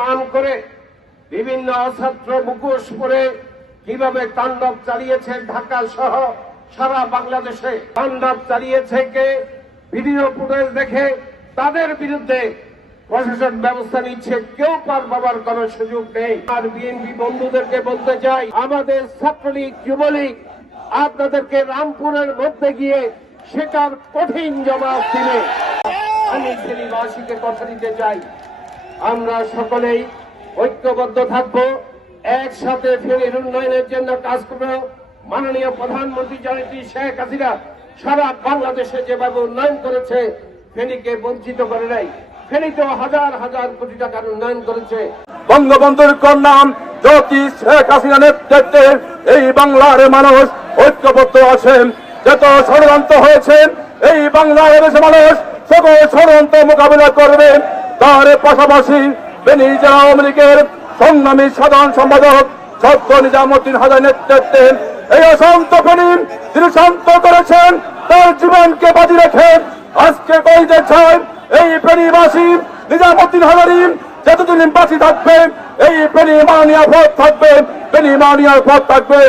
নাম করে বিভিন্ন অছাত্র মুখোশ পরে কীভাবে তাণ্ডব চালিয়েছে ঢাকা সহ সারা বাংলাদেশে? তাণ্ডব চালিয়েছে কে? ভিডিও ফুটেজ দেখে তাদের বিরুদ্ধে প্রশাসন ব্যবস্থা নিচ্ছে। কেউ পার বাবার কোনো সুযোগ নেই। আর বিএনপি বন্ধুদেরকে বলতে চাই, আমাদের ছাত্রলীগ, যুবলীগ আপনাদেরকে রামপুরের মধ্যে গিয়ে সেটার কঠিন জবাব দিলে আমি শ্রীবাসীকে কথা দিতে চাই আমরা সকলেই ঐক্যবদ্ধ থাকব, একসাথে ফেরির উন্নয়নের জন্য কাজ করব। মাননীয় প্রধানমন্ত্রী জননেত্রী শেখ হাসিনা সারা বাংলাদেশে যেভাবে উন্নয়ন করেছে, ফেনীকে বঞ্চিত করে নাই। ফেনীতেও হাজার হাজার কোটি টাকার উন্নয়ন করেছে। বঙ্গবন্ধুর কন্যা জ্যোতি শেখ হাসিনা নেতৃত্বে এই বাংলার মানুষ ঐক্যবদ্ধ আছেন। যত ষড়যন্ত্র হয়েছে, এই বাংলার মানুষ সকল ষড়যন্ত্র মোকাবিলা করবে তার পাশাপাশি বেনি আওয়ামী লীগের সংগ্রামী সাধারণ সম্পাদক সত্য নিজামুদ্দিন হাজার নেতৃত্বে এই অশান্ত ফেনী তিনি শান্ত করেছেন, তার জীবনকে বাজি রেখে আজকে কইতে চান এই ফেনীবাসী নিজামুদ্দিন হাজারি। যতদিন বাঁচি থাকবে, এই বেনি মানিয়া ভোট থাকবে বেনি মানিয়ার ভোট থাকবে।